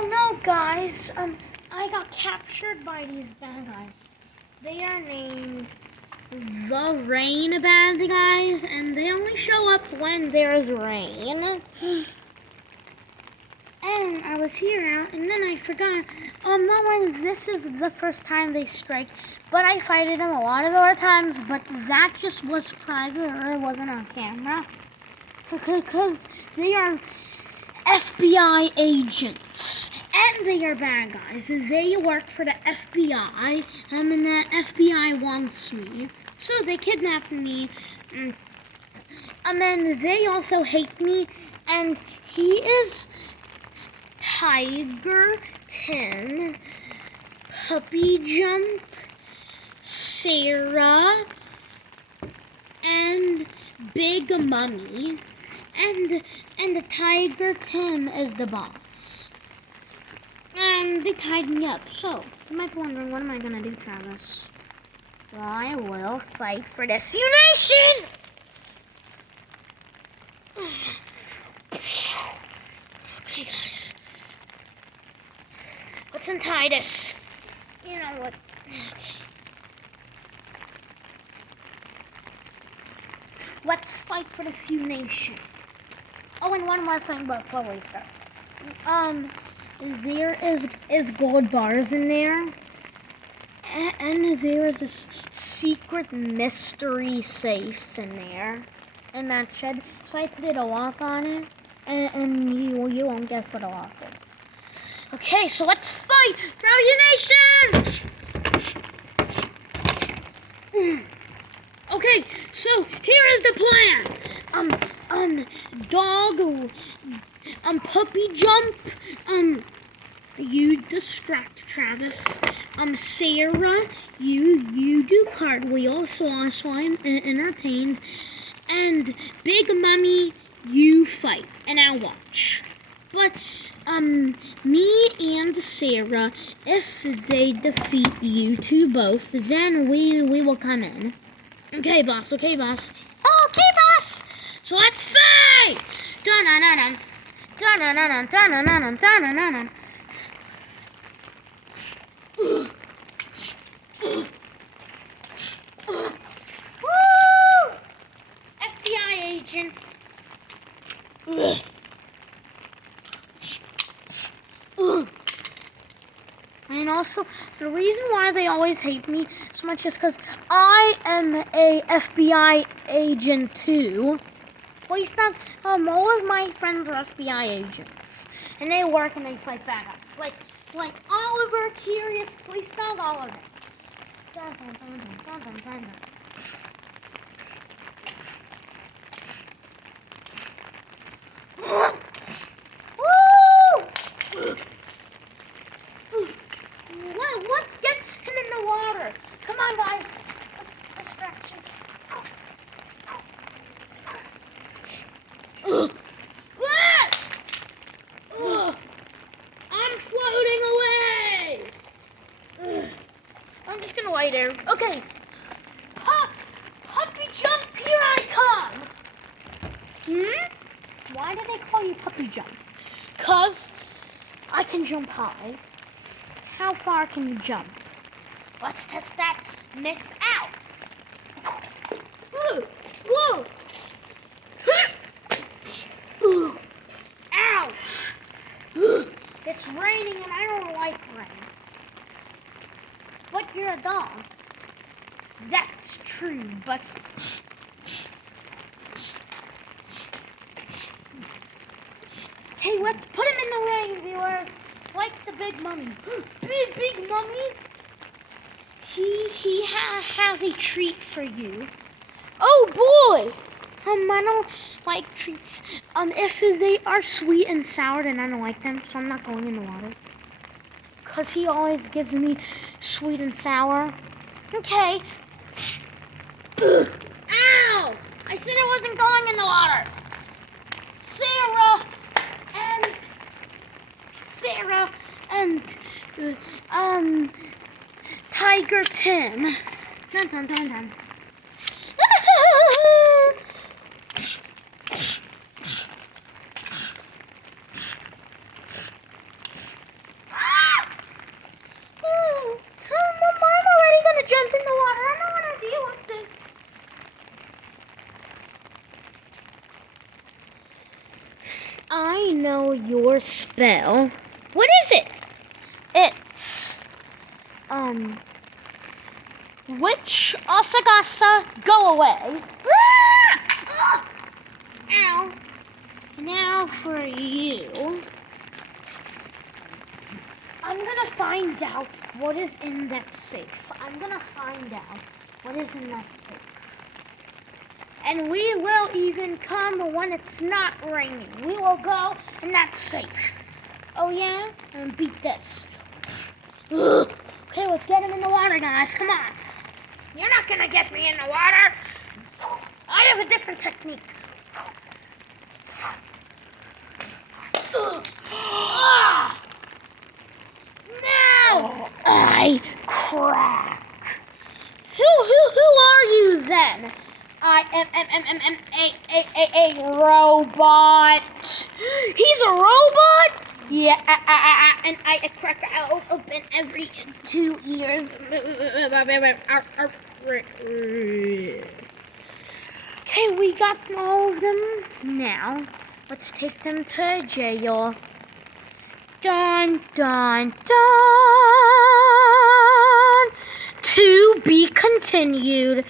Oh no, guys. I got captured by these bad guys. They are named the Rain Bad Guys, and they only show up when there's rain. And I was here out, and then I forgot. Knowing this is the first time they strike, but I fighted them a lot of other times, but that just was private, or it wasn't on camera. Because they are FBI agents, and they are bad guys. They work for the FBI, and the FBI wants me, so they kidnapped me. And then they also hate me, and he is Tiger Tim, Puppy Jump, Sarah, and Big Mummy. And the Tiger Tim is the boss. And they tied me up. So, you might be wondering, what am I gonna do, Travis? Well, I will fight for the Sioux Nation! Okay, guys. Let's untie this. You know what? Okay. Let's fight for the Sioux Nation. Oh, and one more thing before we start. There is gold bars in there. And there is a secret mystery safe in there. In that shed. So I put a lock on it. And you won't guess what a lock is. Okay, so let's fight for our nation! Okay, so here is the plan. Dog, Puppy Jump, you distract Travis. Sarah, you do cartwheels, so I'm entertained. And Big Mummy, you fight, and I'll watch. But, me and Sarah, if they defeat you two both, then we will come in. Okay, boss. Okay, boss. So let's fight! Dun-dun-dun-dun. Dun-dun-dun-dun. Dun-dun-dun-dun. Dun-dun-dun-dun. Woo! FBI agent. And also, the reason why they always hate me so much is because I am a FBI agent too. Please not. All of my friends are FBI agents, and they work and they fight back up. Like Oliver, Curious, Police Dog, all of them. Dun, dun, dun, dun, dun, dun, dun. Let's get him in the water. Come on, guys. Distraction. I'm floating away. I'm just gonna lay there. Okay. Puppy Jump, here I come. Why do they call you Puppy Jump? 'Cause I can jump high. How far can you jump? Let's test that myth out. Whoa! Ouch! It's raining and I don't like rain. But you're a dog. That's true, but... Hey, let's put him in the rain, viewers. Like the Big Mummy. Big Mummy? He has a treat for you. Oh boy! I don't like treats. If they are sweet and sour, then I don't like them, so I'm not going in the water. 'Cause he always gives me sweet and sour. Okay. Ow! I said I wasn't going in the water. Sarah and Tiger Tim. Dun dun dun dun. for spell. What is it? It's, Witch Asagasa, go away. Ow. Now for you. I'm gonna find out what is in that safe. I'm gonna find out what is in that safe. And we will even come when it's not raining. We will go in that safe. Oh yeah? And beat this. Ugh. Okay, let's get him in the water, guys. Come on. You're not gonna get me in the water. I have a different technique. Ah! Now I crack. Who are you then? I am a robot. He's a robot? Yeah, and I crack open every 2 years. Okay, we got all of them. Now, let's take them to jail. Dun, dun, dun. To be continued.